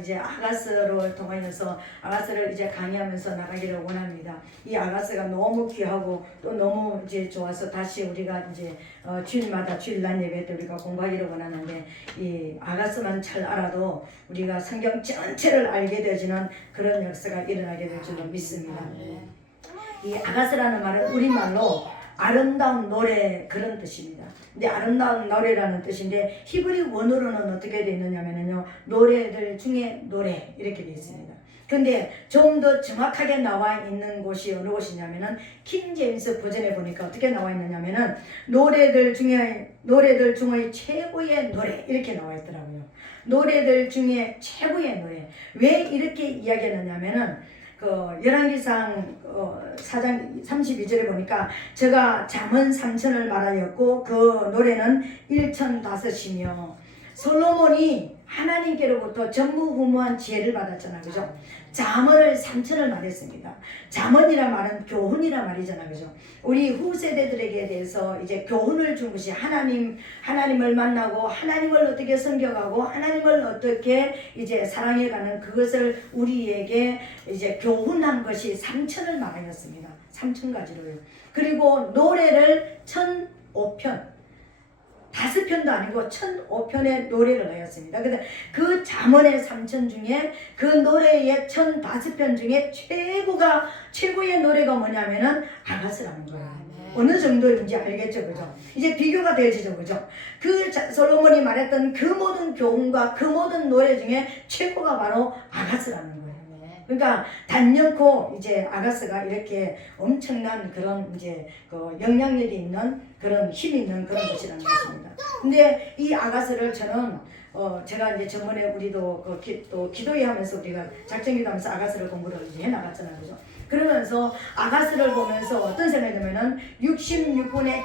이제 아가스로 통하여서 아가스를 이제 강의하면서 나가기를 원합니다. 이 아가스가 너무 귀하고 또 너무 이제 좋아서 다시 우리가 이제 주일마다 주일날 예배 때 우리가 공부하기를 원하는데 이 아가스만 잘 알아도 우리가 성경 전체를 알게 되지는 그런 역사가 일어나게 될 줄로 믿습니다. 이 아가스라는 말은 우리말로 아름다운 노래 그런 뜻입니다. 근데 아름다운 노래라는 뜻인데 히브리 원어로는 어떻게 되어 있느냐면요, 노래들 중에 노래 이렇게 되어 있습니다. 근데 좀 더 정확하게 나와 있는 곳이 어느 곳이냐면은 킹 제임스 버전에 보니까 어떻게 나와 있느냐면은 노래들 중에 최고의 노래 이렇게 나와 있더라고요. 노래들 중에 최고의 노래. 왜 이렇게 이야기하느냐면은 열왕기상 4장 32절에 보니까 제가 잠언 3천을 말하였고 그 노래는 1,005이며 솔로몬이 하나님께로부터 전무후무한 지혜를 받았잖아, 그죠? 잠언을 3천을 말했습니다. 잠언이라 말은 교훈이라 말이잖아, 그죠? 우리 후세대들에게 대해서 이제 교훈을 준 것이 하나님을 만나고 하나님을 어떻게 섬겨가고 하나님을 어떻게 이제 사랑해가는 그것을 우리에게 이제 교훈한 것이 3천을 말하였습니다. 3,000가지로요. 그리고 노래를 1,005편 5편도 아니고 1,005편의 노래를 하였습니다. 근데 그 잠언의 3천 중에 그 노래의 1,005편 중에 최고의 노래가 뭐냐면은 아가스라는 거예요. 어느 정도인지 알겠죠, 그죠? 이제 비교가 되어지죠, 그죠? 그 솔로몬이 말했던 그 모든 교훈과 그 모든 노래 중에 최고가 바로 아가스라는 거예요. 그러니까 단연코 이제 아가스가 이렇게 엄청난 그런 이제 영향력이 있는 그런 힘이 있는 그런 것이라는 것입니다. 근데 이 아가스를 저는 제가 이제 저번에 우리도 또 기도회 하면서 우리가 작정기도 하면서 아가스를 공부를 이제 해 나갔잖아요, 그죠? 그러면서 아가스를 보면서 어떤 생각이 들면은 66권의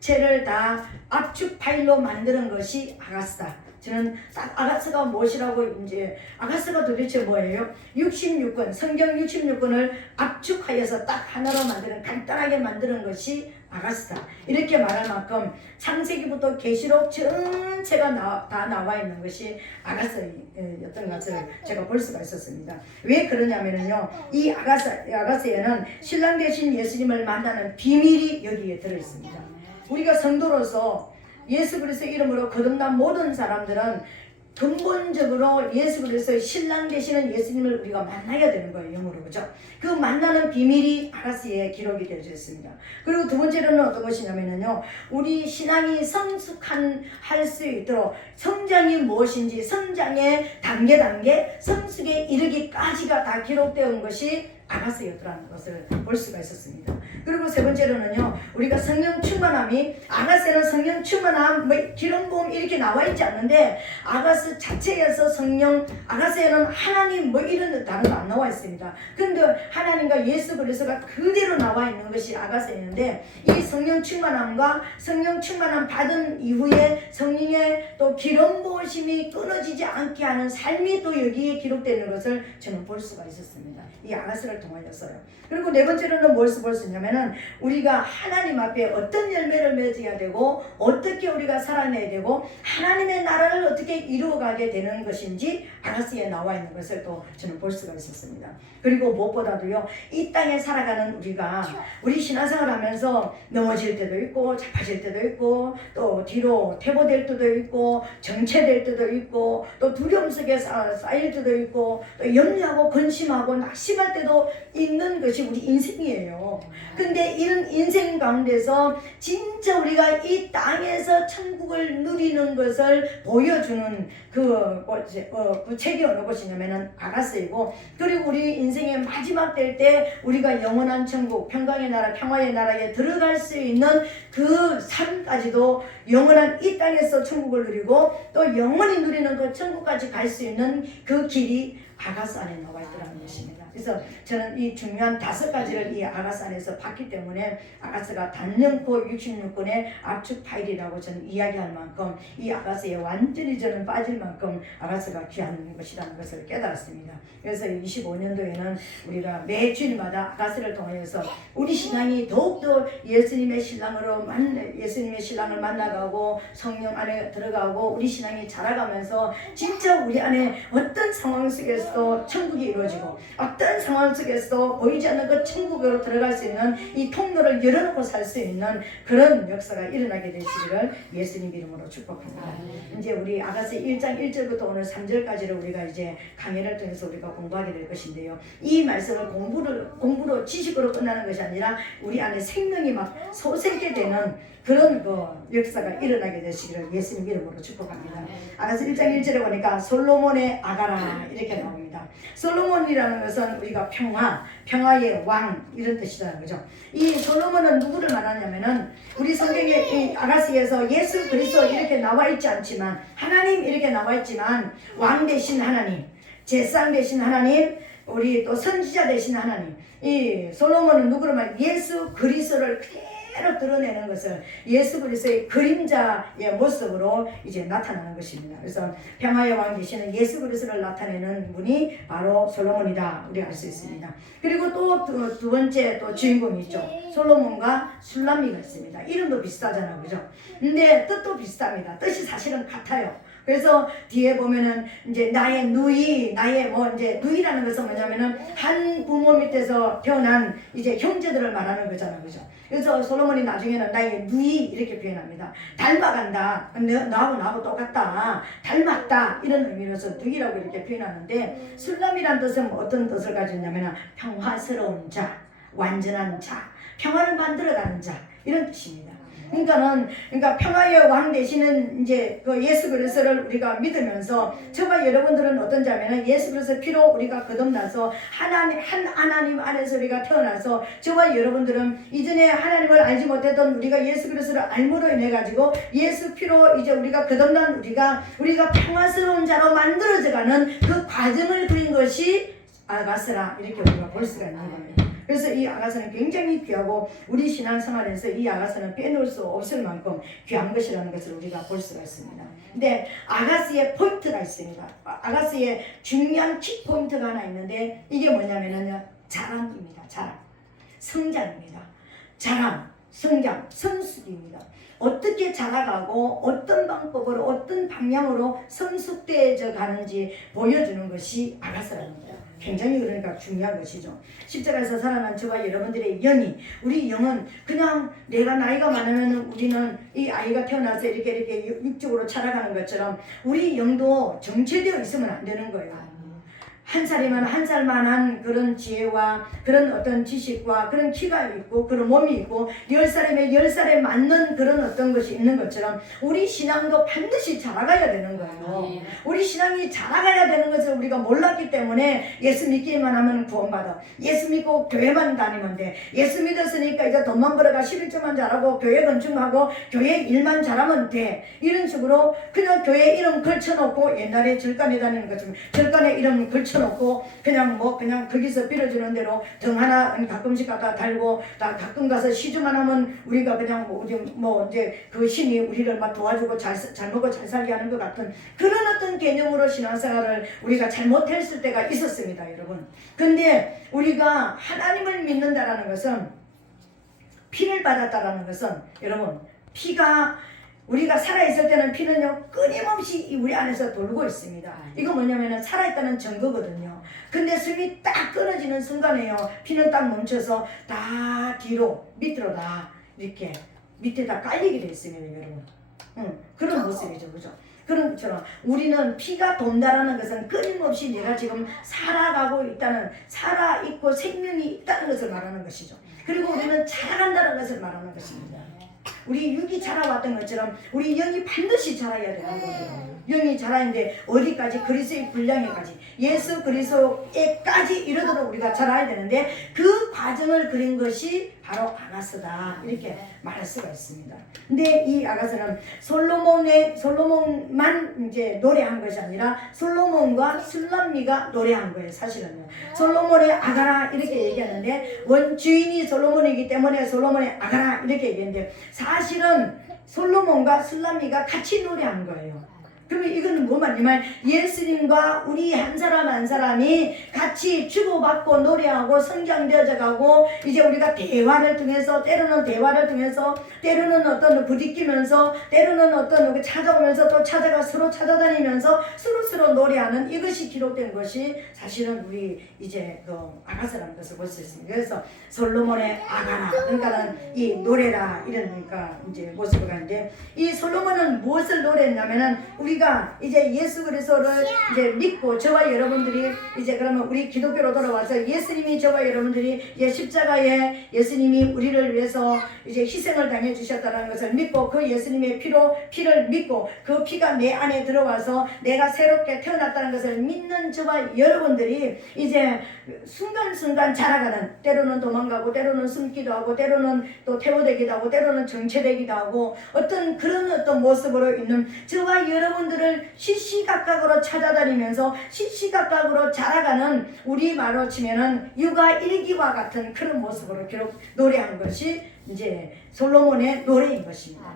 전체를 다 압축 파일로 만드는 것이 아가스다. 저는 딱 아가스가 무엇이라고 이제 아가스가 도대체 뭐예요? 66권 성경 66권을 압축하여서 딱 하나로 만드는 간단하게 만드는 것이 아가스다. 이렇게 말할 만큼 창세기부터 계시록 전체가 다 나와 있는 것이 아가스였던 것을 제가 볼 수가 있었습니다. 왜 그러냐면요, 이 아가스에는 신랑 되신 예수님을 만나는 비밀이 여기에 들어 있습니다. 우리가 성도로서 예수 그리스도의 이름으로 거듭난 모든 사람들은 근본적으로 예수 그리스도의 신랑 되시는 예수님을 우리가 만나야 되는 거예요, 영으로, 그죠? 그 만나는 비밀이 아가스에 기록이 되어져 있습니다. 그리고 두 번째로는 어떤 것이냐면요, 우리 신앙이 성숙할 수 있도록 성장이 무엇인지 성장의 단계 성숙에 이르기까지가 다 기록되어 온 것이 아가스였더라는 것을 볼 수가 있었습니다. 그리고 세 번째로는요, 우리가 성령 충만함이 아가스에는 성령 충만함, 기름 부음 이렇게 나와 있지 않는데 아가스 자체에서 아가스에는 하나님 이런 단어가 안 나와 있습니다. 그런데 하나님과 예수 그리스도가 그대로 나와 있는 것이 아가스였는데 이 성령 충만함과 성령 충만함 받은 이후에 성령의 또 기름 부으심이 끊어지지 않게 하는 삶이 또 여기에 기록되는 것을 저는 볼 수가 있었습니다. 이 아가스를 통하여서요. 그리고 네 번째로는 무엇을 볼 수 있냐면은 우리가 하나님 앞에 어떤 열매를 맺어야 되고 어떻게 우리가 살아내야 되고 하나님의 나라를 어떻게 이루어가게 되는 것인지 아가스에 나와 있는 것을 또 저는 볼 수가 있었습니다. 그리고 무엇보다도요, 이 땅에 살아가는 우리 신앙생활 하면서 넘어질 때도 있고 자빠질 때도 있고 또 뒤로 퇴보될 때도 있고 정체될 때도 있고 또 두려움 속에 쌓일 때도 있고 또 염려하고 근심하고 낙심할 때도 있는 것이 우리 인생이에요. 근데 이런 인생 가운데서 진짜 우리가 이 땅에서 천국을 누리는 것을 보여주는 그 책이 어느 곳이냐면은 아가스이고, 그리고 우리 인생의 마지막 될 때 우리가 영원한 천국, 평강의 나라, 평화의 나라에 들어갈 수 있는 그 삶까지도 영원한 이 땅에서 천국을 누리고 또 영원히 누리는 그 천국까지 갈 수 있는 그 길이 아가스 안에 나와 있더라는 것입니다. 그래서 저는 이 중요한 5가지를 이 아가스 안에서 봤기 때문에 아가스가 단연코 66권의 압축 파일이라고 저는 이야기할 만큼 이 아가스에 완전히 저는 빠질 만큼 아가스가 귀한 것이라는 것을 깨달았습니다. 그래서 25년도에는 우리가 매 주일마다 아가스를 통해서 우리 신앙이 더욱더 예수님의 신랑을 만나가고 성령 안에 들어가고 우리 신앙이 자라가면서 진짜 우리 안에 어떤 상황 속에서도 천국이 이루어지고 어떤 상황 속에서도 보이지 않는 그 천국으로 들어갈 수 있는 이 통로를 열어놓고 살 수 있는 그런 역사가 일어나게 되시기를 예수님 이름으로 축복합니다. 이제 우리 아가스 1장 1절부터 오늘 3절까지를 우리가 이제 강연을 통해서 우리가 공부하게 될 것인데요. 이 말씀을 공부로 지식으로 끝나는 것이 아니라 우리 안에 생명이 막 솟게 되는 그런 역사가 일어나게 되시기를 예수님 이름으로 축복합니다. 아가서 1장 1절에 보니까 솔로몬의 아가라 이렇게 나옵니다. 솔로몬이라는 것은 우리가 평화의 왕 이런 뜻이라는 거죠. 이 솔로몬은 누구를 말하냐면은 우리 성경에 이 아가스에서 예수 그리스도 이렇게 나와 있지 않지만 하나님 이렇게 나와 있지만 왕 되신 하나님, 제상 되신 하나님, 우리 또 선지자 되신 하나님. 이 솔로몬은 누구를 말? 예수 그리스도를 그대로 드러내는 것을 예수 그리스도의 그림자의 모습으로 이제 나타나는 것입니다. 그래서 평화의 왕 되시는 예수 그리스도를 나타내는 분이 바로 솔로몬이다 우리가 알 수 있습니다. 그리고 또 두 번째 또 주인공이 있죠. 솔로몬과 술람미가 있습니다. 이름도 비슷하잖아요, 그죠? 근데 뜻도 비슷합니다. 뜻이 사실은 같아요. 그래서 뒤에 보면은 이제 나의 누이라는 것은 뭐냐면은 한 부모 밑에서 태어난 이제 형제들을 말하는 거잖아요, 그죠? 그래서 솔로몬이 나중에는 나의 누이 이렇게 표현합니다. 닮아간다. 나하고 똑같다. 닮았다. 이런 의미로서 누이라고 이렇게 표현하는데 술람이란 뜻은 어떤 뜻을 가지고 있냐면 평화스러운 자, 완전한 자, 평화를 만들어가는 자 이런 뜻입니다. 그러니까 평화의 왕 되시는 이제 그 예수 그리스도를 우리가 믿으면서 저와 여러분들은 어떤 자면은 예수 그리스도 피로 우리가 거듭나서 하나님 안에서 우리가 태어나서 저와 여러분들은 이전에 하나님을 알지 못했던 우리가 예수 그리스도를 알므로 인해 가지고 예수 피로 이제 우리가 거듭난 우리가 평화스러운 자로 만들어져가는 그 과정을 그린 것이 아가스라 이렇게 우리가 볼 수가 있는 겁니다. 그래서 이 아가서는 굉장히 귀하고 우리 신앙생활에서 이 아가서는 빼놓을 수 없을 만큼 귀한 것이라는 것을 우리가 볼 수가 있습니다. 근데 아가스의 포인트가 있습니다. 아가스의 중요한 키포인트가 하나 있는데 이게 뭐냐면요. 자랑입니다. 자랑. 성장입니다. 자랑, 성장, 성숙입니다. 어떻게 자라가고 어떤 방법으로 어떤 방향으로 성숙되어져 가는지 보여주는 것이 아가서라는 거예요. 굉장히 그러니까 중요한 것이죠. 십자가에서 살아난 저와 여러분들의 영이 우리 영은 그냥 내가 나이가 많으면 우리는 이 아이가 태어나서 이렇게 육적으로 자라가는 것처럼 우리 영도 정체되어 있으면 안 되는 거예요. 한 살이면 한 살만한 그런 지혜와 그런 어떤 지식과 그런 키가 있고 그런 몸이 있고 10살이면 10살에 맞는 그런 어떤 것이 있는 것처럼 우리 신앙도 반드시 자라가야 되는 거예요. 우리 신앙이 자라가야 되는 것을 우리가 몰랐기 때문에 예수 믿기만 하면 구원받아. 예수 믿고 교회만 다니면 돼. 예수 믿었으니까 이제 돈만 벌어가 11조만 잘하고 교회 건축하고 교회 일만 잘하면 돼. 이런 식으로 그냥 교회 이름 걸쳐놓고 옛날에 절간에 다니는 것처럼 절간에 이름 걸쳐놓고 그냥 거기서 빌어주는 대로 등 하나 가끔씩 갖다 달고 다 가끔 가서 시주만 하면 우리가 그냥 이제 그 신이 우리를 막 도와주고 잘 먹고 잘 살게 하는 것 같은 그런 어떤 개념으로 신앙생활을 우리가 잘못했을 때가 있었습니다, 여러분. 근데 우리가 하나님을 믿는다라는 것은 피를 받았다라는 것은 여러분 피가 우리가 살아있을 때는 피는요 끊임없이 우리 안에서 돌고 있습니다. 이거 뭐냐면 살아있다는 증거거든요. 근데 숨이 딱 끊어지는 순간에요 피는 딱 멈춰서 다 뒤로 밑으로 다 이렇게 밑에다 깔리게 돼 있습니다, 여러분. 그런 모습이죠, 그죠? 그런 것처럼 우리는 피가 돈다라는 것은 끊임없이 내가 지금 살아있고 생명이 있다는 것을 말하는 것이죠. 그리고 우리는 자라간다는 것을 말하는 것입니다. 우리 육이 자라왔던 것처럼 우리 영이 반드시 자라야 되는 거예요. 영이 자라는데 어디까지? 그리스도의 분량에까지 예수 그리스도에까지 이르도록 우리가 자라야 되는데 그 과정을 그린 것이 바로 아가스다 이렇게 말할 수가 있습니다. 근데 이 아가스는 솔로몬만 이제 노래한 것이 아니라 솔로몬과 술람미가 노래한 거예요. 사실은요. 솔로몬의 아가라 이렇게 얘기하는데 원주인이 솔로몬이기 때문에 솔로몬의 아가라 이렇게 얘기했는데 사실은 솔로몬과 술람미가 같이 노래한 거예요. 그러면 이거는 뭐 말이냐면 예수님과 우리 한 사람 한 사람이 같이 주고받고 노래하고 성장되어져 가고 이제 우리가 대화를 통해서 때로는 때로는 어떤 부딪히면서 때로는 어떤 찾아오면서 또 찾아가 서로 찾아다니면서 서로 노래하는 이것이 기록된 것이 사실은 우리 이제 그 아가서라는 것을 볼 수 있습니다. 그래서 솔로몬의 아가라 그러니까는 이 노래라 이러니까 이제 모습을 가는데 이 솔로몬은 무엇을 노래했냐면은 우리가 이제 예수 그리스도를 이제 믿고 저와 여러분들이 이제 그러면 우리 기독교로 돌아와서 예수님이 저와 여러분들이 이제 십자가에 예수님이 우리를 위해서 이제 희생을 당해 주셨다는 것을 믿고 그 예수님의 피를 믿고 그 피가 내 안에 들어와서 내가 새롭게 태어났다는 것을 믿는 저와 여러분들이 이제 순간순간 자라가는 때로는 도망가고 때로는 숨기도 하고 때로는 또 태워되기도 하고 때로는 정체되기도 하고 어떤 그런 어떤 모습으로 있는 저와 여러분들을 시시각각으로 찾아다니면서 시시각각으로 자라가는 우리 말로 치면은 육아 일기와 같은 그런 모습으로 노래한 것이 이제 솔로몬의 노래인 것입니다.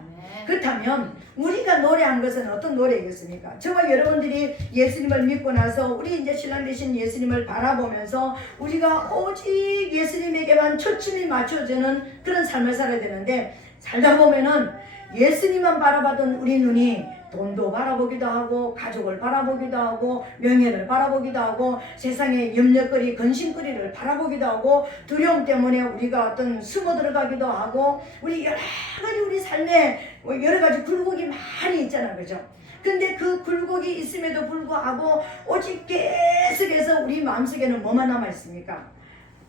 그렇다면 우리가 노래한 것은 어떤 노래이겠습니까? 저와 여러분들이 예수님을 믿고 나서 우리 이제 신랑 되신 예수님을 바라보면서 우리가 오직 예수님에게만 초점이 맞춰지는 그런 삶을 살아야 되는데 살다 보면은 예수님만 바라보던 우리 눈이 돈도 바라보기도 하고 가족을 바라보기도 하고 명예를 바라보기도 하고 세상의 염려거리 근심거리를 바라보기도 하고 두려움 때문에 우리가 어떤 숨어 들어가기도 하고 우리 여러 가지 우리 삶에 여러 가지 굴곡이 많이 있잖아요. 그죠? 근데 그 굴곡이 있음에도 불구하고 오직 계속해서 우리 마음속에는 뭐만 남아 있습니까?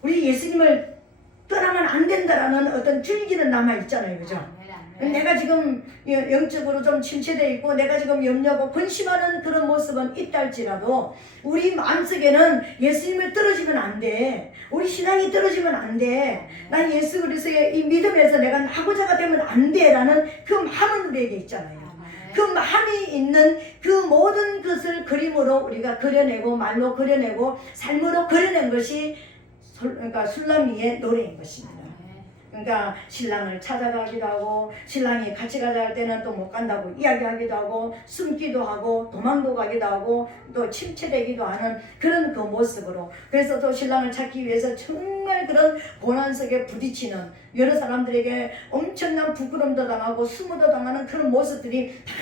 우리 예수님을 떠나면 안 된다라는 어떤 줄기는 남아 있잖아요. 그죠? 내가 지금 영적으로 좀 침체되어 있고 내가 지금 염려하고 근심하는 그런 모습은 있다 할지라도 우리 마음속에는 예수님을 떨어지면 안 돼. 우리 신앙이 떨어지면 안 돼. 난 예수 그리스도의 이 믿음에서 내가 나고자가 되면 안 돼 라는 그 마음은 우리에게 있잖아요. 그 마음이 있는 그 모든 것을 그림으로 우리가 그려내고 말로 그려내고 삶으로 그려낸 것이 그러니까 술람미의 노래인 것입니다. 그러니까 신랑을 찾아가기도 하고 신랑이 같이 가자 할 때는 또 못 간다고 이야기하기도 하고 숨기도 하고 도망도 가기도 하고 또 침체되기도 하는 그런 그 모습으로 그래서 또 신랑을 찾기 위해서 정말 그런 고난 속에 부딪히는 여러 사람들에게 엄청난 부끄럼도 당하고 수모도 당하는 그런 모습들이 다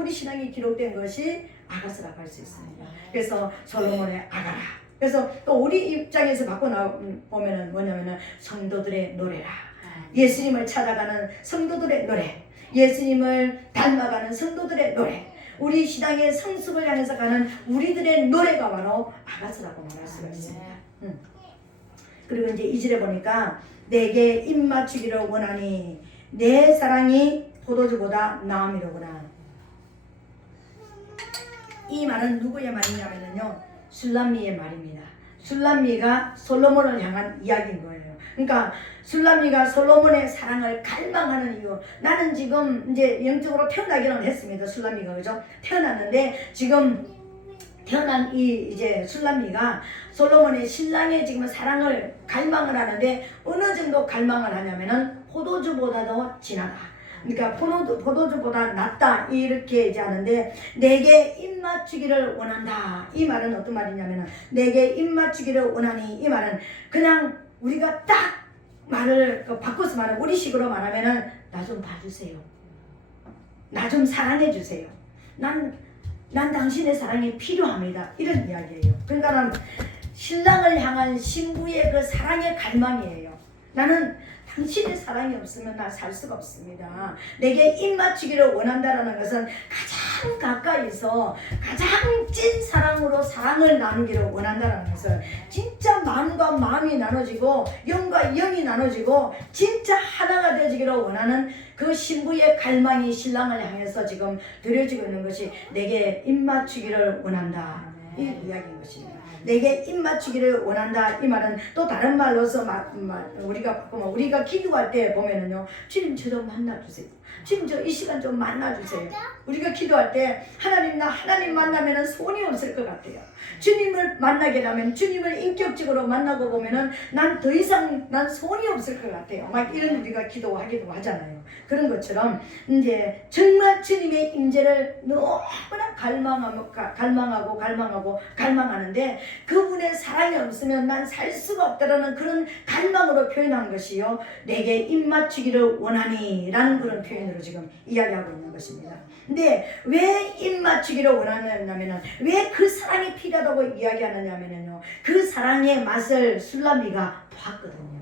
우리 신앙이 기록된 것이 아가서라고 할 수 있습니다. 그래서 솔로몬의 아가라 그래서 또 우리 입장에서 보면은 뭐냐면은 성도들의 노래라. 예수님을 찾아가는 성도들의 노래, 예수님을 닮아가는 성도들의 노래, 우리 신앙의 성숙을 향해서 가는 우리들의 노래가 바로 아가서라고 말할 수가 있습니다. 그리고 이제 2절에 보니까 내게 입맞추기를 원하니 내 사랑이 포도주보다 나음이로구나. 이 말은 누구의 말이냐면요 술람미의 말입니다. 술람미가 솔로몬을 향한 이야기인 거예요. 그러니까 술람미가 솔로몬의 사랑을 갈망하는 이유. 나는 지금 이제 영적으로 태어나기는 했습니다. 술람미가 그죠? 태어났는데 지금 태어난 이 이제 술람미가 솔로몬의 신랑의 지금 사랑을 갈망을 하는데 어느 정도 갈망을 하냐면은 포도주보다도 진하다. 그러니까 포도주보다 낫다 이렇게 이제 하는데 내게 입맞추기를 원한다. 이 말은 어떤 말이냐면은 내게 입맞추기를 원하니 이 말은 그냥 우리가 딱 말을 바꿔서 말하면 우리식으로 말하면은 나 좀 봐주세요. 나 좀 사랑해 주세요. 난 당신의 사랑이 필요합니다. 이런 이야기예요. 그러니까 신랑을 향한 신부의 그 사랑의 갈망이에요. 나는 당신의 사랑이 없으면 나 살 수가 없습니다. 내게 입맞추기를 원한다라는 것은 가장 가까이서 가장 찐 사랑으로 사랑을 나누기를 원한다라는 것을 진짜 마음과 마음이 나눠지고 영과 영이 나눠지고 진짜 하나가 되어지기를 원하는 그 신부의 갈망이 신랑을 향해서 지금 드려지고 있는 것이 내게 입맞추기를 원한다. 이 이야기인 것입니다. 내게 입 맞추기를 원한다. 이 말은 또 다른 말로서 우리가 바꾸면 우리가 기도할 때 보면은요, 주님 저 좀 만나주세요. 주님 저 이 시간 좀 만나주세요. 우리가 기도할 때 하나님 만나면은 손이 없을 것 같아요. 주님을 만나게 되면 주님을 인격적으로 만나고 보면은 난 더 이상 난 손이 없을 것 같아요. 막 이런 우리가 기도하기도 하잖아요. 그런 것처럼 이제 정말 주님의 임재를 너무나 갈망하는데 그분의 사랑이 없으면 난 살 수가 없다라는 그런 갈망으로 표현한 것이요, 내게 입 맞추기를 원하니 라는 그런 표현으로 지금 이야기하고 있는 것입니다. 근데 왜 입 맞추기를 원하냐면은, 왜 그 사랑이 필요하다고 이야기하느냐면요, 그 사랑의 맛을 술람미가 보았거든요.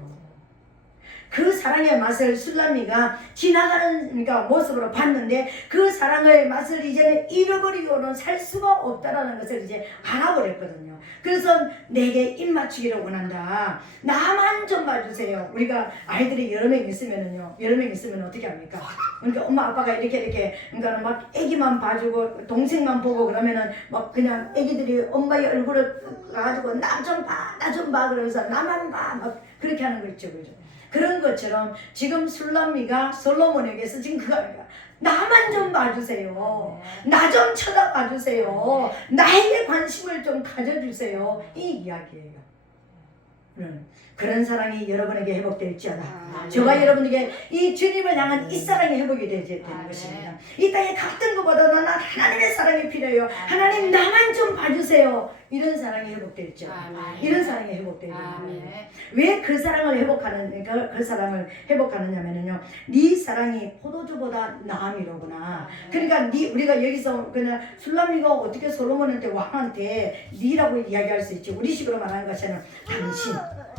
그 사랑의 맛을 술람미가 지나가는 모습으로 봤는데, 그 사랑의 맛을 이제는 잃어버리고는 살 수가 없다라는 것을 이제 알아버렸거든요. 그래서 내게 입 맞추기를 원한다. 나만 좀 봐주세요. 우리가 아이들이 여러 명 있으면 어떻게 합니까? 그러니까 엄마 아빠가 이렇게 그러니까 막 애기만 봐주고 동생만 보고 그러면은 막 그냥 애기들이 엄마의 얼굴을 가지고 나 좀 봐 그러면서 나만 봐 막 그렇게 하는 거 있죠, 그죠? 그런 것처럼 지금 술람미가 솔로몬에게서 지금 그거니까 나만 좀 봐주세요. 나 좀 쳐다봐주세요. 나에게 관심을 좀 가져주세요. 이 이야기예요. 그런 사랑이 여러분에게 회복될지어다. 저와 여러분에게 이 주님을 향한 이 사랑이 회복이 되는 것입니다. 이 땅에 갔던 것보다 난 하나님의 사랑이 필요해요. 하나님 나만 좀 봐주세요. 이런 사랑이 회복될지어다. 이런 사랑이 회복되는 왜 그 사랑을 회복하느냐면요, 네 사랑이 포도주보다 나음이로구나. 그러니까 우리가 여기서 그냥 술람미가 어떻게 솔로몬한테 왕한테 네라고 이야기할 수 있지. 우리식으로 말하는 것처럼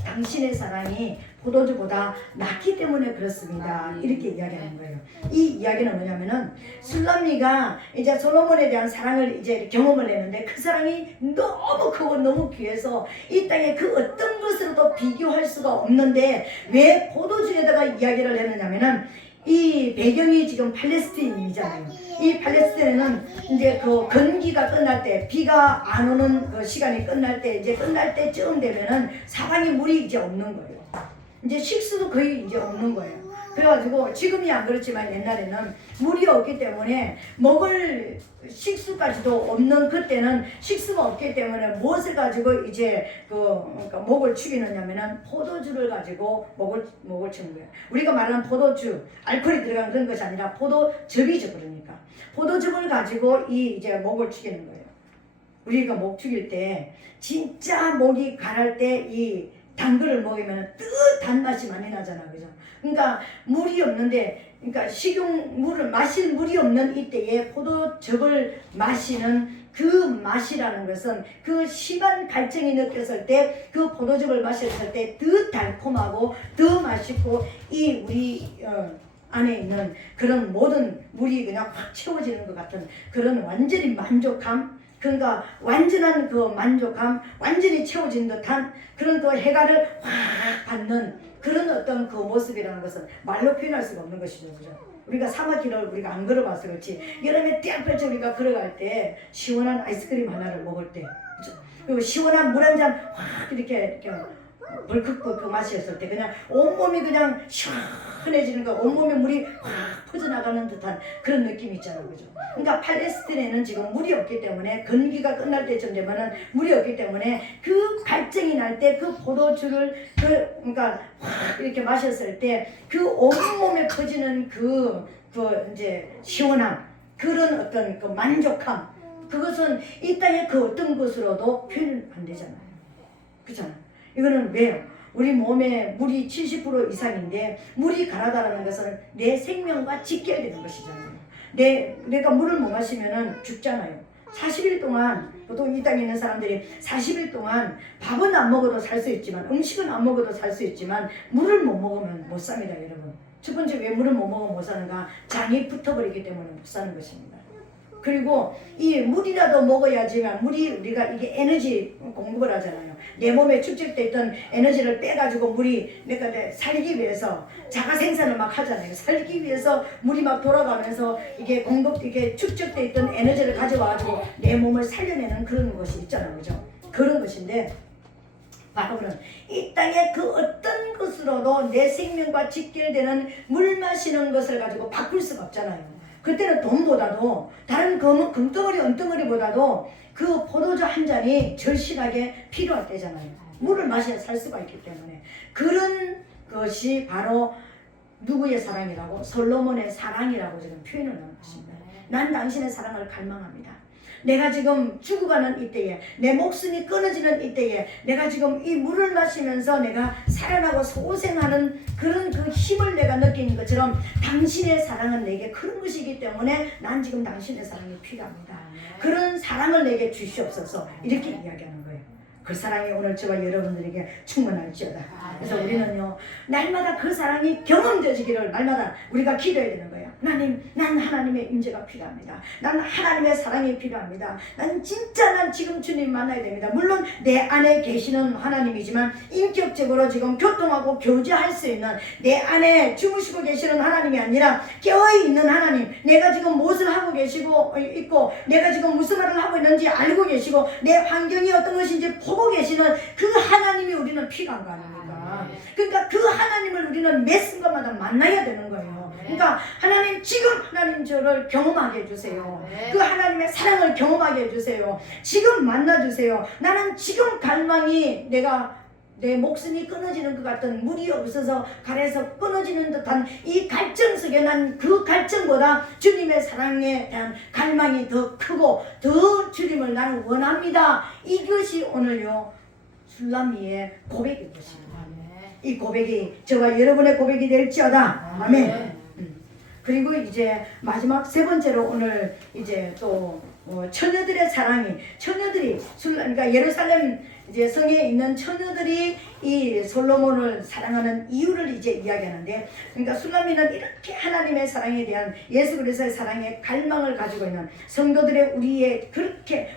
당신의 사랑이 포도주보다 낫기 때문에 그렇습니다. 이렇게 이야기하는 거예요. 이 이야기는 뭐냐면은, 술람미가 이제 솔로몬에 대한 사랑을 이제 경험을 했는데, 그 사랑이 너무 크고 너무 귀해서 이 땅에 그 어떤 것으로도 비교할 수가 없는데, 왜 포도주에다가 이야기를 했느냐면은, 이 배경이 지금 팔레스타인이잖아요. 이 팔레스타인은 이제 그 건기가 끝날 때, 비가 안 오는 그 시간이 끝날 때쯤 되면은 사방에 물이 이제 없는 거예요. 이제 식수도 거의 이제 없는 거예요. 그래가지고 지금이 안 그렇지만 옛날에는 물이 없기 때문에 먹을 식수까지도 없는, 그때는 식수가 없기 때문에 무엇을 가지고 이제 그러니까 목을 축이느냐면은 포도주를 가지고 목을 치는 거예요. 우리가 말하는 포도주, 알코올이 들어간 그런 것이 아니라 포도즙이죠. 그러니까 포도즙을 가지고 이제 목을 축이는 거예요. 우리가 목 축일 때 진짜 목이 가랄 때 이 단 거를 먹으면 단맛이 많이 나잖아, 그죠? 그러니까 물이 없는데, 그러니까 식용물을 마실 물이 없는 이때에 포도즙을 마시는 그 맛이라는 것은, 그 심한 갈증이 느꼈을 때 그 포도즙을 마셨을 때 더 달콤하고 더 맛있고, 이 우리 안에 있는 그런 모든 물이 그냥 확 채워지는 것 같은 그런 완전히 만족함, 그러니까 완전한 그 만족함, 완전히 채워진 듯한 그런 그 해가를 확 받는 그런 어떤 그 모습이라는 것은 말로 표현할 수가 없는 것이죠, 그죠? 우리가 사막길을 우리가 안 걸어봐서 그렇지, 여름에 딱 펼쳐 우리가 걸어갈 때 시원한 아이스크림 하나를 먹을 때, 그죠? 그리고 시원한 물 한 잔 확 이렇게 벌컥벌컥 마셨을 때 그냥 온몸이 그냥 시원해지는 거, 온몸에 물이 확 퍼져나가는 듯한 그런 느낌이 있잖아요, 그죠? 그러니까 팔레스타인에는 지금 물이 없기 때문에, 건기가 끝날 때쯤 되면은 물이 없기 때문에 그 갈증이 날 때 그 포도주를 그러니까 확 이렇게 마셨을 때 그 온몸에 퍼지는 그 이제 시원함, 그런 어떤 그 만족함, 그것은 이 땅의 그 어떤 것으로도 표현 안 되잖아요, 그렇잖아요. 이거는 왜요? 우리 몸에 물이 70% 이상인데 물이 가라다라는 것은 내 생명과 직결되는 것이잖아요. 내가 물을 못 마시면은 죽잖아요. 40일 동안, 보통 이 땅에 있는 사람들이 40일 동안 밥은 안 먹어도 살 수 있지만, 음식은 안 먹어도 살 수 있지만 물을 못 먹으면 못 삽니다, 여러분. 첫 번째, 왜 물을 못 먹으면 못 사는가? 장이 붙어버리기 때문에 못 사는 것입니다. 그리고 이 물이라도 먹어야지만, 물이 우리가 이게 에너지 공급을 하잖아요. 내 몸에 축적돼 있던 에너지를 빼가지고 물이 내가 살기 위해서 자가 생산을 막 하잖아요. 살기 위해서 물이 막 돌아가면서 이게 축적돼 있던 에너지를 가져와가지고 내 몸을 살려내는 그런 것이 있잖아요, 그죠? 그런 것인데 바로 그런 이 땅의 그 어떤 것으로도 내 생명과 직결되는 물 마시는 것을 가지고 바꿀 수가 없잖아요. 그때는 돈보다도 다른 금덩어리 은덩어리보다도 그 포도주 한 잔이 절실하게 필요할 때잖아요. 물을 마셔야 살 수가 있기 때문에 그런 것이 바로 누구의 사랑이라고? 솔로몬의 사랑이라고 지금 표현을 하는 것입니다. 난 당신의 사랑을 갈망합니다. 내가 지금 죽어가는 이때에 내 목숨이 끊어지는 이때에 내가 지금 이 물을 마시면서 내가 살아나고 소생하는 그런 그 힘을 내가 느끼는 것처럼 당신의 사랑은 내게 그런 것이기 때문에 난 지금 당신의 사랑이 필요합니다. 그런 사랑을 내게 주시옵소서 이렇게 이야기하는 거예요. 그 사랑이 오늘 저와 여러분들에게 충만할지어다. 그래서 우리는요 날마다 그 사랑이 경험되지기를 날마다 우리가 기도해야 되는 거예요. 하나님, 난 하나님의 임재가 필요합니다. 난 하나님의 사랑이 필요합니다. 난 지금 주님 만나야 됩니다. 물론 내 안에 계시는 하나님이지만 인격적으로 지금 교통하고 교제할 수 있는 내 안에 주무시고 계시는 하나님이 아니라 깨어있는 하나님, 내가 지금 무엇을 하고 계시고 있고 내가 지금 무슨 말을 하고 있는지 알고 계시고 내 환경이 어떤 것인지 보고 계시는 그 하나님이 우리는 필요한 거 아닙니까? 그러니까 그 하나님을 우리는 매 순간마다 만나야 되는 거예요. 그러니까 하나님, 지금 하나님 저를 경험하게 해주세요. 그 하나님의 사랑을 경험하게 해주세요. 지금 만나주세요. 나는 지금 갈망이 내 목숨이 끊어지는 것 같은 물이 없어서 갈에서 끊어지는 듯한 이 갈증 속에 난 그 갈증보다 주님의 사랑에 대한 갈망이 더 크고 더 주님을 나는 원합니다. 이것이 오늘요 술람이의 고백인 것입니다. 이 고백이 저와 여러분의 고백이 될지어다. 아멘. 그리고 이제 마지막 세 번째로 오늘 이제 또 처녀들의 사랑이 처녀들이 그러니까 예루살렘 이제 성에 있는 처녀들이 이 솔로몬을 사랑하는 이유를 이제 이야기하는데, 그러니까 술람이는 이렇게 하나님의 사랑에 대한 예수 그리스도의 사랑에 갈망을 가지고 있는 성도들의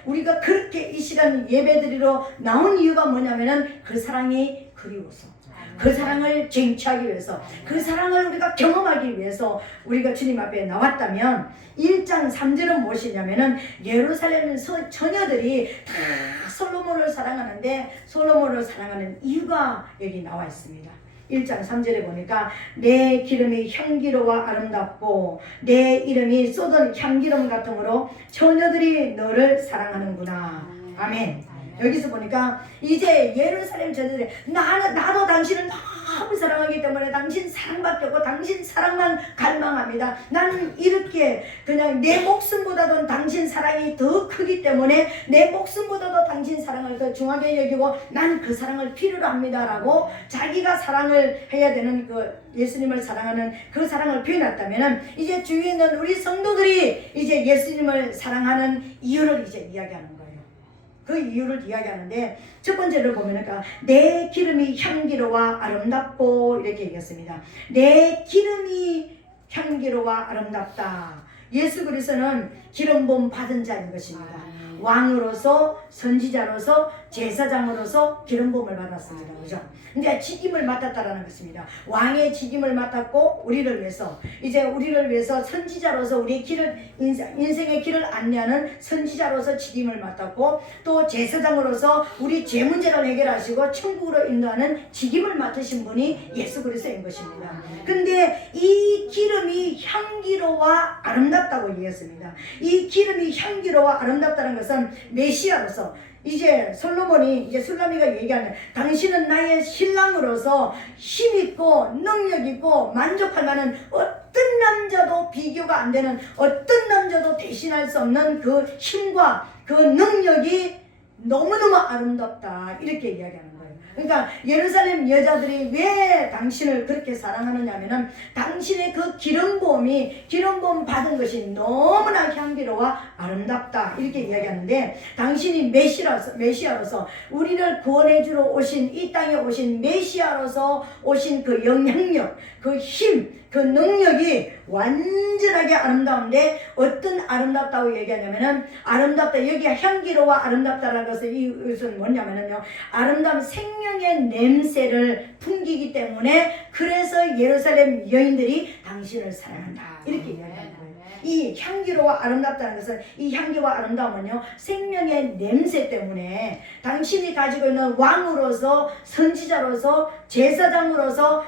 우리가 그렇게 이 시간 예배드리러 나온 이유가 뭐냐면은 그 사랑이 그리워서, 그 사랑을 쟁취하기 위해서, 그 사랑을 우리가 경험하기 위해서 우리가 주님 앞에 나왔다면 1장 3절은 무엇이냐면은 예루살렘 처녀들이 다 솔로몬을 사랑하는데 솔로몬을 사랑하는 이유가 여기 나와 있습니다. 1장 3절에 보니까 내 기름이 향기로워 아름답고 내 이름이 쏟은 향기름 같으므로 처녀들이 너를 사랑하는구나. 아멘. 여기서 보니까 이제 예루살렘 처녀들이 나도 당신을 너무 사랑하기 때문에 당신 사랑밖에 없고 당신 사랑만 갈망합니다. 나는 이렇게 그냥 내 목숨보다도 당신 사랑이 더 크기 때문에 내 목숨보다도 당신 사랑을 더 중하게 여기고 나는 그 사랑을 필요로 합니다 라고 자기가 사랑을 해야 되는 그 예수님을 사랑하는 그 사랑을 표현했다면 이제 주위에 있는 우리 성도들이 이제 예수님을 사랑하는 이유를 이제 이야기하는 거예요. 그 이유를 이야기하는데 첫 번째로 보면 내 기름이 향기로워 아름답고 이렇게 얘기했습니다. 내 기름이 향기로워 아름답다. 예수 그리스도는 기름 부음 받은 자인 것입니다. 왕으로서 선지자로서 제사장으로서 기름 부음을 받았습니다. 그죠? 근데 직임을 맡았다라는 것입니다. 왕의 직임을 맡았고 우리를 위해서 선지자로서 우리의 인생의 길을 안내하는 선지자로서 직임을 맡았고 또 제사장으로서 우리 죄 문제를 해결하시고 천국으로 인도하는 직임을 맡으신 분이 예수 그리스도인 것입니다. 근데 이 기름이 향기로워 아름답다고 얘기했습니다. 이 기름이 향기로워 아름답다는 것은 메시아로서 이제 술람이가 얘기하는 당신은 나의 신랑으로서 힘있고 능력있고 만족할 만한 어떤 남자도 비교가 안 되는 어떤 남자도 대신할 수 없는 그 힘과 그 능력이 너무너무 아름답다 이렇게 이야기하는 거예요. 그러니까 예루살렘 여자들이 왜 당신을 그렇게 사랑하느냐면은 당신의 그 기름 부음 받은 것이 너무나 향기로워 아름답다 이렇게 이야기하는데 당신이 메시아로서 우리를 구원해 주러 오신 이 땅에 오신 메시아로서 오신 그 영향력, 그 힘, 그 능력이 완전하게 아름다운데 어떤 아름답다고 얘기하냐면은 아름답다 여기가 향기로워 아름답다라는 것은 이것은 뭐냐면은요 아름다운 생명의 냄새를 풍기기 때문에 그래서 예루살렘 여인들이 당신을 사랑한다 이렇게 이야기하는 거예요. 이 향기로워 아름답다는 것은 이 향기와 아름다움은요 생명의 냄새 때문에 당신이 가지고 있는 왕으로서 선지자로서 제사장으로서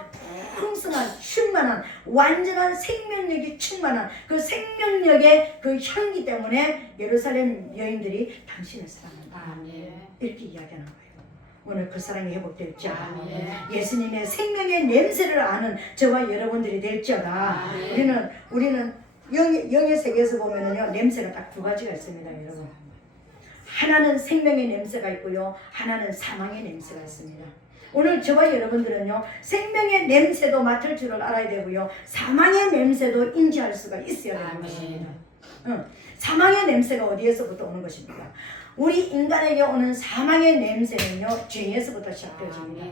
풍성한 충만한 완전한 생명력이 충만한 그 생명력의 그 향기 때문에 예루살렘 여인들이 당신을 사랑한다. 이렇게 이야기하는 거예요. 오늘 그 사랑이 회복될지어다. 예수님의 생명의 냄새를 아는 저와 여러분들이 될지어다. 우리는 영의 세계에서 보면은요 냄새가 딱 두 가지가 있습니다, 여러분. 하나는 생명의 냄새가 있고요, 하나는 사망의 냄새가 있습니다. 오늘 저와 여러분들은요 생명의 냄새도 맡을 줄을 알아야 되고요, 사망의 냄새도 인지할 수가 있어야 되는 것입니다. 사망의 냄새가 어디에서부터 오는 것입니까? 우리 인간에게 오는 사망의 냄새는요 죄에서부터 시작되어집니다.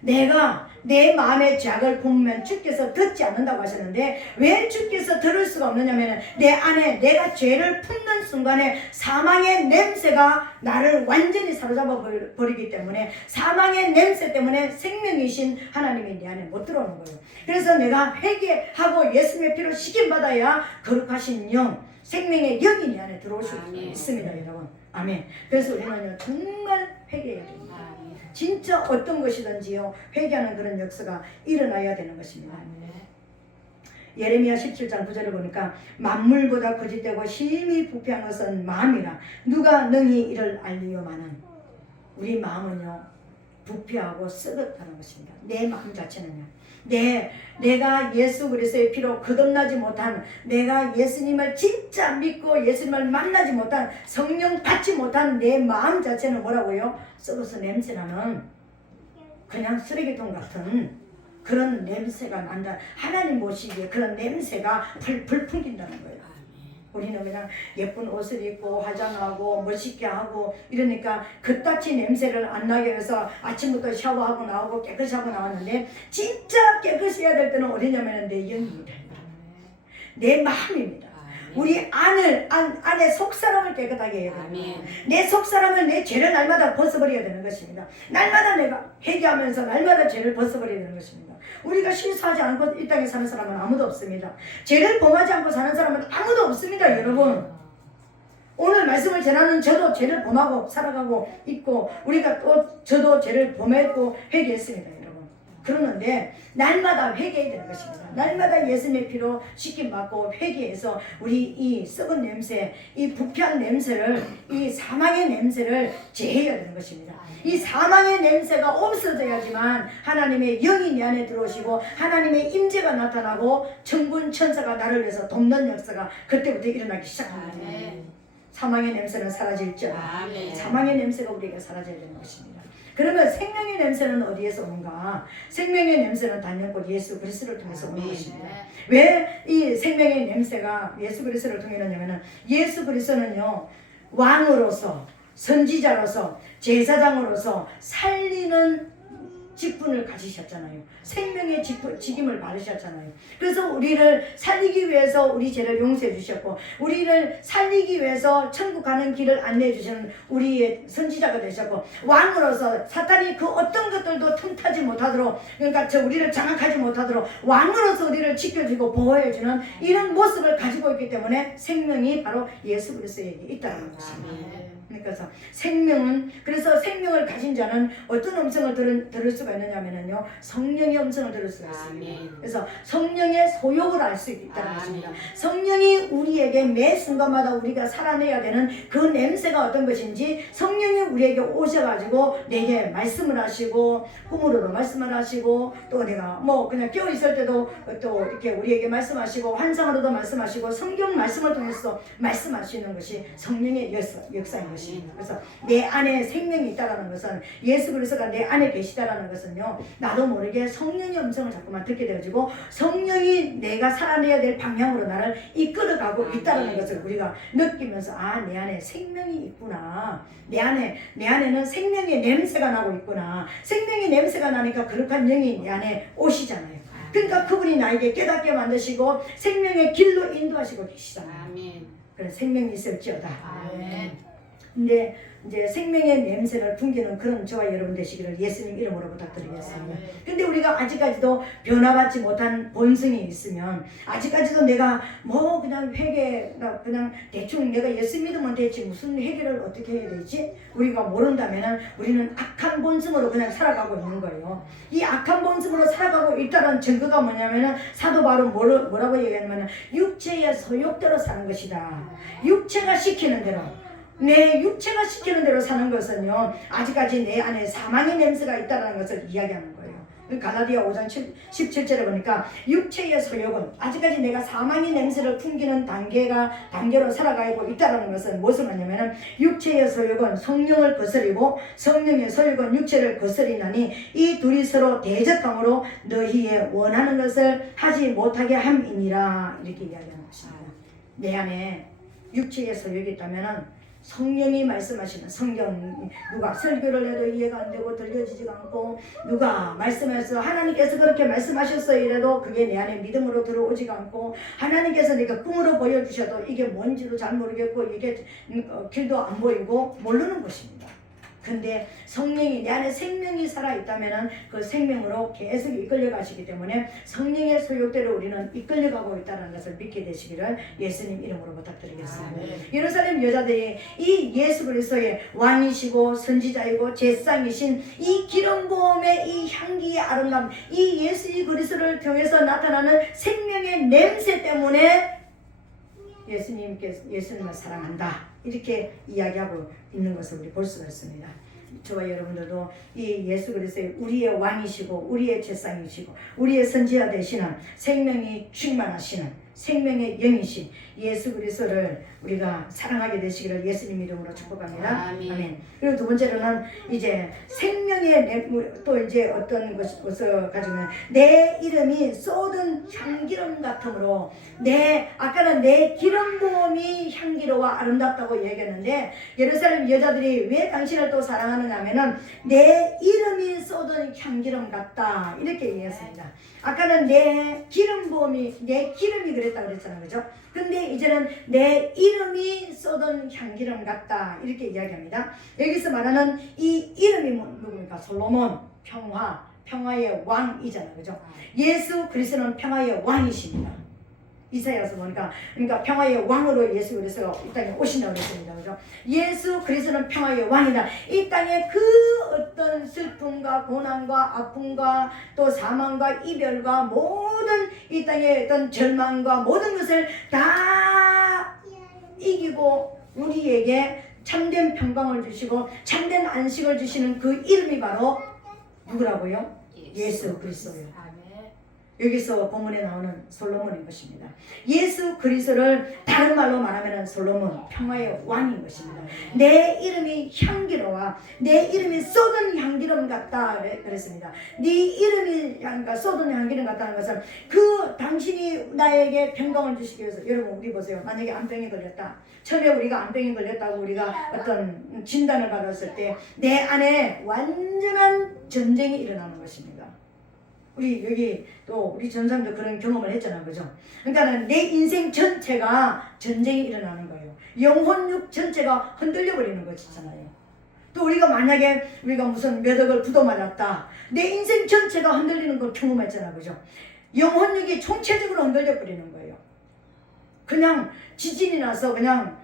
내가 내 마음의 죄악을 품으면 주께서 듣지 않는다고 하셨는데 왜 주께서 들을 수가 없느냐면 내 안에 내가 죄를 품는 순간에 사망의 냄새가 나를 완전히 사로잡아 버리기 때문에 사망의 냄새 때문에 생명이신 하나님이 내 안에 못 들어오는 거예요. 그래서 내가 회개하고 예수님의 피로 씻김받아야 거룩하신 영, 생명의 영이 내 안에 들어올 수 있습니다, 여러분. 아멘. 그래서 우리는 정말 회개해야 됩니다. 진짜 어떤 것이든지요 회개하는 그런 역사가 일어나야 되는 것입니다. 예레미야 17장 9절을 보니까 만물보다 거짓되고 심히 부패한 것은 마음이라 누가 능히 이를 알리요마는 우리 마음은요 부패하고 썩었다는 것입니다. 내 마음 자체는요 내가 예수 그리스도의 피로 거듭나지 못한, 내가 예수님을 진짜 믿고 예수님을 만나지 못한, 성령 받지 못한 내 마음 자체는 뭐라고요? 썩어서 냄새나는 그냥 쓰레기통 같은 그런 냄새가 난다. 하나님 보시기에 그런 냄새가 풀풀 풍긴다는 거예요. 우리는 그냥 예쁜 옷을 입고 화장하고 멋있게 하고 이러니까 그따치 냄새를 안 나게 해서 아침부터 샤워하고 나오고 깨끗이 하고 나왔는데 진짜 깨끗이 해야 될 때는 어디냐면 내 영입니다. 내 마음입니다. 우리 안에 속사람을 깨끗하게 해야 됩니다. 내 속사람을 내 죄를 날마다 벗어버려야 되는 것입니다. 날마다 내가 회개하면서 날마다 죄를 벗어버려야 되는 것입니다. 우리가 실수하지 않고 이 땅에 사는 사람은 아무도 없습니다. 죄를 범하지 않고 사는 사람은 아무도 없습니다, 여러분. 오늘 말씀을 전하는 저도 죄를 범하고 살아가고 있고 우리가 또 저도 죄를 범했고 회개했습니다, 여러분. 그러는데 날마다 회개해야 되는 것입니다. 날마다 예수님의 피로 씻김받고 회개해서 우리 이 썩은 냄새, 이 부패한 냄새를, 이 사망의 냄새를 제해야 되는 것입니다. 이 사망의 냄새가 없어져야지만 하나님의 영이 내 안에 들어오시고 하나님의 임재가 나타나고 천군 천사가 나를 위해서 돕는 역사가 그때부터 일어나기 시작합니다. 사망의 냄새는 사라질지어다. 사망의 냄새가 우리에게 사라져야 되는 것입니다. 그러면 생명의 냄새는 어디에서 오는가? 생명의 냄새는 단연코 예수 그리스도를 통해서 오는 것입니다. 왜 이 생명의 냄새가 예수 그리스도를 통해 오냐면 예수 그리스도는요 왕으로서 선지자로서 제사장으로서 살리는 직분을 가지셨잖아요. 생명의 직임을 받으셨잖아요. 그래서 우리를 살리기 위해서 우리 죄를 용서해 주셨고 우리를 살리기 위해서 천국 가는 길을 안내해 주시는 우리의 선지자가 되셨고 왕으로서 사탄이 그 어떤 것들도 틈타지 못하도록 그러니까 우리를 장악하지 못하도록 왕으로서 우리를 지켜주고 보호해 주는 이런 모습을 가지고 있기 때문에 생명이 바로 예수 그리스도에게 있다는 것입니다. 그래서 그래서 생명을 가진 자는 어떤 음성을 들을 수가 있느냐면요 성령의 음성을 들을 수가 있습니다. 그래서 성령의 소욕을 알 수 있다는 것입니다. 성령이 우리에게 매 순간마다 우리가 살아내야 되는 그 냄새가 어떤 것인지 성령이 우리에게 오셔가지고 내게 말씀을 하시고 꿈으로도 말씀을 하시고 또 내가 뭐 그냥 깨어 있을 때도 또 이렇게 우리에게 말씀하시고 환상으로도 말씀하시고 성경 말씀을 통해서 말씀하시는 것이 성령의 역사인 것입니다. 그래서 내 안에 생명이 있다는 것은 예수 그리스도가 내 안에 계시다라는 것은요 나도 모르게 성령의 음성을 자꾸만 듣게 되어지고 성령이 내가 살아내야 될 방향으로 나를 이끌어가고 있다는 것을 우리가 느끼면서 내 안에 생명이 있구나. 내 안에는 생명의 냄새가 나고 있구나. 생명의 냄새가 나니까 거룩한 영이 내 안에 오시잖아요. 그러니까 그분이 나에게 깨닫게 만드시고 생명의 길로 인도하시고 계시잖아요. 그래서 생명이 있을지어다. 근데 이제 생명의 냄새를 풍기는 그런 저와 여러분 되시기를 예수님 이름으로 부탁드리겠습니다. 근데 우리가 아직까지도 변화받지 못한 본성이 있으면, 아직까지도 내가 뭐 그냥 회개, 그냥 대충 내가 예수 믿으면 되지 무슨 회개를 어떻게 해야 되지? 우리가 모른다면 우리는 악한 본성으로 그냥 살아가고 있는 거예요. 이 악한 본성으로 살아가고 있다는 증거가 뭐냐면은 사도 바울은 뭐라고 얘기하냐면 육체의 소욕대로 사는 것이다. 육체가 시키는 대로, 내 육체가 시키는 대로 사는 것은요, 아직까지 내 안에 사망의 냄새가 있다는 것을 이야기하는 거예요. 갈라디아 5장 17절에 보니까 육체의 소욕은 아직까지 내가 사망의 냄새를 풍기는 단계로 살아가고 있다는 것은 무슨 말이냐면, 육체의 소욕은 성령을 거스리고 성령의 소욕은 육체를 거스리나니 이 둘이 서로 대적함으로 너희의 원하는 것을 하지 못하게 함이니라, 이렇게 이야기하는 것입니다. 내 안에 육체의 소욕이 있다면 성령이 말씀하시는 성경, 누가 설교를 해도 이해가 안 되고 들려지지가 않고, 누가 말씀해서 하나님께서 그렇게 말씀하셨어요 이래도 그게 내 안에 믿음으로 들어오지가 않고, 하나님께서 내가 꿈으로 보여주셔도 이게 뭔지도 잘 모르겠고 이게 길도 안 보이고 모르는 것입니다. 근데 성령이 내 안에 생명이 살아있다면 그 생명으로 계속 이끌려 가시기 때문에 성령의 소욕대로 우리는 이끌려가고 있다는 것을 믿게 되시기를 예수님 이름으로 부탁드리겠습니다. 예루살렘 여자들이 이 예수 그리스도의 왕이시고 선지자이고 제사장이신 이 기름 부음의 이 향기의 아름다움, 이 예수 그리스도를 통해서 나타나는 생명의 냄새 때문에 예수님을 사랑한다, 이렇게 이야기하고 있는 것을 우리 볼 수가 있습니다. 저와 여러분들도 이 예수 그리스도의 우리의 왕이시고 우리의 제사장이시고 우리의 선지자 되시는 생명이 충만하시는 생명의 영이신 예수 그리스도를 우리가 사랑하게 되시기를 예수님 이름으로 축복합니다. 아멘. 그리고 두 번째로는 이제 생명의 또 이제 어떤 것을 가지면 내 이름이 쏟은 향기름 같으므로, 아까는 내 기름 부음이 향기로워 아름답다고 얘기했는데, 예루살렘 여자들이 왜 당신을 또 사랑하느냐 하면은 내 이름이 쏟은 향기름 같다, 이렇게 얘기했습니다. 아까는 내 기름 부음이, 내 기름이 그랬다 그랬잖아요, 그죠? 근데 이제는 내 이름이 쏟은 향기름 같다, 이렇게 이야기합니다. 여기서 말하는 이 이름이 누굽니까? 솔로몬, 평화의 왕이잖아요, 그죠? 예수 그리스도는 평화의 왕이십니다. 이사야서 보니까, 그러니까 평화의 왕으로 예수 그리스도가 이 땅에 오신다고 했습니다, 그죠? 예수 그리스도는 평화의 왕이다. 이 땅에 그 어떤 슬픔과 고난과 아픔과 또 사망과 이별과 모든 이 땅의 어떤 절망과 모든 것을 다 이기고 우리에게 참된 평강을 주시고 참된 안식을 주시는 그 이름이 바로 누구라고요? 예수 그리스도예요. 여기서 본문에 나오는 솔로몬인 것입니다. 예수 그리스도를 다른 말로 말하면 솔로몬, 평화의 왕인 것입니다. 내 이름이 향기로워, 내 이름이 쏟은 향기름 같다 그랬습니다. 네 이름이 쏟은 향기름 같다는 것은 그 당신이 나에게 평강을 주시기 위해서, 여러분 우리 보세요. 만약에 암병에 걸렸다. 처음에 우리가 암병에 걸렸다고 우리가 어떤 진단을 받았을 때 내 안에 완전한 전쟁이 일어나는 것입니다. 우리 여기 또 우리 전사님도 그런 경험을 했잖아요, 그죠? 그러니까는 내 인생 전체가 전쟁이 일어나는 거예요. 영혼육 전체가 흔들려 버리는 것이잖아요. 또 우리가 만약에 우리가 무슨 몇 억을 부도 맞았다, 내 인생 전체가 흔들리는 걸 경험했잖아요, 그죠? 영혼육이 총체적으로 흔들려 버리는 거예요. 그냥 지진이 나서 그냥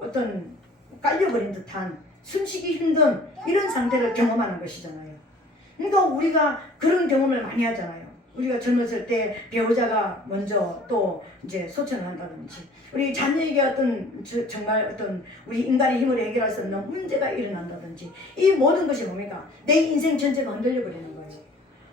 어떤 깔려버린 듯한 숨쉬기 힘든 이런 상태를 경험하는 것이잖아요. 그러니까 우리가 그런 경험을 많이 하잖아요. 우리가 젊었을 때 배우자가 먼저 또 이제 소천을 한다든지, 우리 자녀에게 정말 어떤 우리 인간의 힘으로 해결할 수 없는 문제가 일어난다든지, 이 모든 것이 뭡니까? 내 인생 전체가 흔들려 버리는 거예요.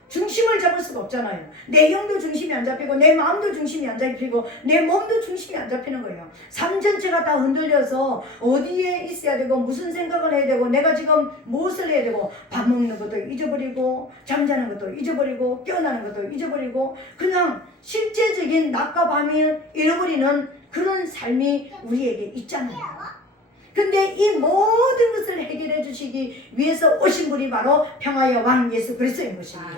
중심을 잡을 수가 없잖아요. 내 영도 중심이 안 잡히고 내 마음도 중심이 안 잡히고 내 몸도 중심이 안 잡히는 거예요. 삶 전체가 다 흔들려서 어디에 있어야 되고 무슨 생각을 해야 되고 내가 지금 무엇을 해야 되고, 밥 먹는 것도 잊어버리고 잠자는 것도 잊어버리고 깨어나는 것도 잊어버리고 그냥 실제적인 낮과 밤을 잃어버리는 그런 삶이 우리에게 있잖아요. 근데 이 모든 것을 해결해 주시기 위해서 오신 분이 바로 평화의 왕 예수 그리스도인 것입니다.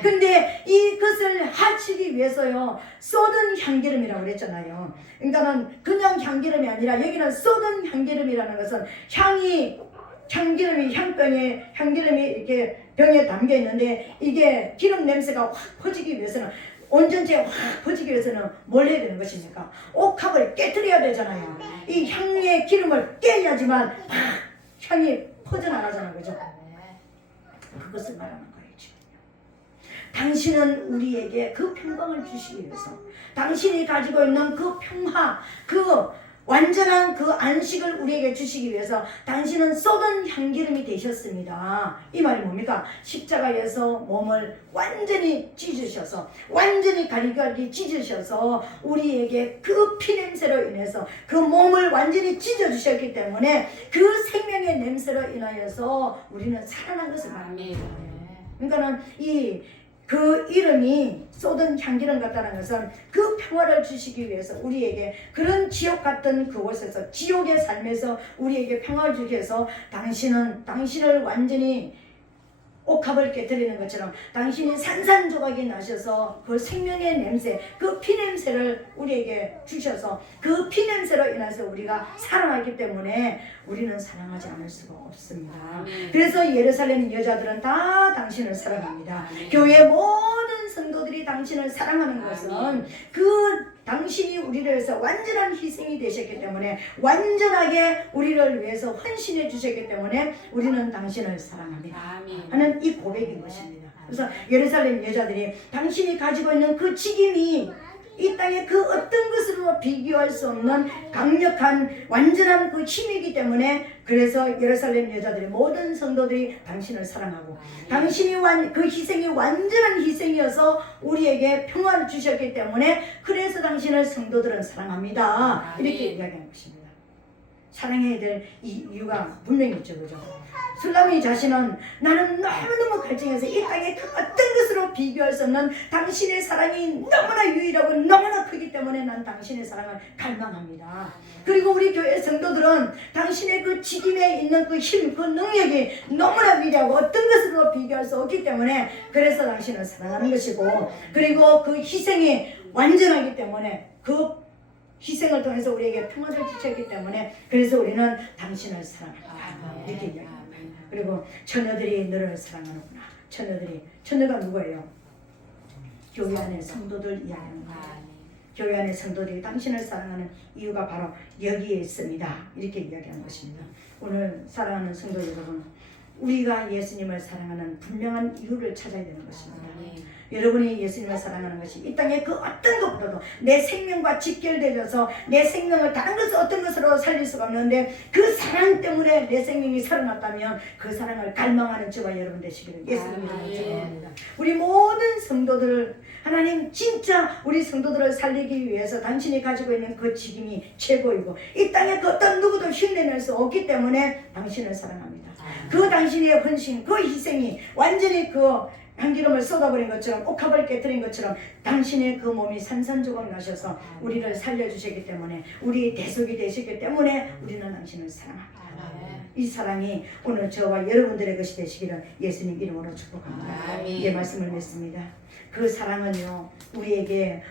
근데 이것을 하시기 위해서요, 쏟은 향기름이라고 그랬잖아요. 그러니까는 그냥 향기름이 아니라 여기는 쏟은 향기름이라는 것은 향이 향기름이 향기름이 이렇게 병에 담겨 있는데 이게 기름 냄새가 확 퍼지기 위해서는 온전체에 확 퍼지기 위해서는 뭘 해야 되는 것입니까? 옥합을 깨뜨려야 되잖아요. 이 향의 기름을 깨야지만 확 향이 퍼져나가잖아요. 그죠? 그것을 말하는 거예요. 지금. 당신은 우리에게 그 평강을 주시기 위해서 당신이 가지고 있는 그 평화, 그 완전한 그 안식을 우리에게 주시기 위해서 당신은 쏟은 향기름이 되셨습니다. 이 말이 뭡니까? 십자가에서 몸을 완전히 찢으셔서 완전히 가리가리 찢으셔서 우리에게 그 피냄새로 인해서 그 몸을 완전히 찢어주셨기 때문에 그 생명의 냄새로 인하여서 우리는 살아난 것을 말합니다. 그러니까는 그 이름이 쏟은 향기름 같다는 것은 그 평화를 주시기 위해서 우리에게 그런 지옥 같은 그곳에서 지옥의 삶에서 우리에게 평화를 주기 위해서 당신을 완전히 옥합을 깨뜨리는 것처럼 당신이 산산조각이 나셔서 그 생명의 냄새, 그 피냄새를 우리에게 주셔서 그 피냄새로 인해서 우리가 사랑하기 때문에 우리는 사랑하지 않을 수가 없습니다. 그래서 예루살렘 여자들은 다 당신을 사랑합니다. 교회 모든 성도들이 당신을 사랑하는 것은 그 당신이 우리를 위해서 완전한 희생이 되셨기 때문에 완전하게 우리를 위해서 헌신해 주셨기 때문에 우리는 당신을 사랑합니다 하는 이 고백인 것입니다. 그래서 예루살렘 여자들이 당신이 가지고 있는 그 직임이 이 땅의 그 어떤 것으로 비교할 수 없는 강력한 완전한 그 힘이기 때문에 그래서 예루살렘 여자들의 모든 성도들이 당신을 사랑하고 당신이 그 희생이 완전한 희생이어서 우리에게 평화를 주셨기 때문에 그래서 당신을 성도들은 사랑합니다. 이렇게 이야기하는 것입니다. 사랑해야 될 이유가 분명히 있죠. 그죠? 술라미 자신은 나는 너무너무 갈증해서 이 땅의 그 어떤 것으로 비교할 수 없는 당신의 사랑이 너무나 유일하고 너무나 크기 때문에 난 당신의 사랑을 갈망합니다. 그리고 우리 교회 성도들은 당신의 그 직임에 있는 그 힘, 그 능력이 너무나 위대하고 어떤 것으로 비교할 수 없기 때문에 그래서 당신을 사랑하는 것이고 그리고 그 희생이 완전하기 때문에 그 희생을 통해서 우리에게 평화를 주셨기 때문에 그래서 우리는 당신을 사랑합니다. 이렇게 이야기합니다. 그리고 처녀들이 너를 사랑하는구나. 처녀가 누구예요? 교회 안에 성도들 이야기하는 거예요. 교회 안에 성도들이 당신을 사랑하는 이유가 바로 여기에 있습니다. 이렇게 이야기하는 것입니다. 오늘 사랑하는 성도 여러분, 우리가 예수님을 사랑하는 분명한 이유를 찾아야 되는 것입니다. 여러분이 예수님을 사랑하는 것이 이 땅의 그 어떤 것보다도 내 생명과 직결되어서 내 생명을 다른 것을 어떤 것으로 살릴 수가 없는데 그 사랑 때문에 내 생명이 살아났다면 그 사랑을 갈망하는 저와 여러분 되시기를 예수님으로 축원합니다. 우리 모든 성도들 하나님 진짜 우리 성도들을 살리기 위해서 당신이 가지고 있는 그 직임이 최고이고 이 땅에 그 어떤 누구도 흉내낼 수 없기 때문에 당신을 사랑합니다. 그 당신의 헌신, 그 희생이 완전히 그 향기름을 쏟아버린 것처럼 옥합을 깨뜨린 것처럼 당신의 그 몸이 산산조각 나셔서 우리를 살려주셨기 때문에 우리 대속이 되셨기 때문에 우리는 당신을 사랑합니다. 이 사랑이 오늘 저와 여러분들의 것이 되시기를 예수님 이름으로 축복합니다. 이 말씀을 맺습니다. 그 사랑은요 우리에게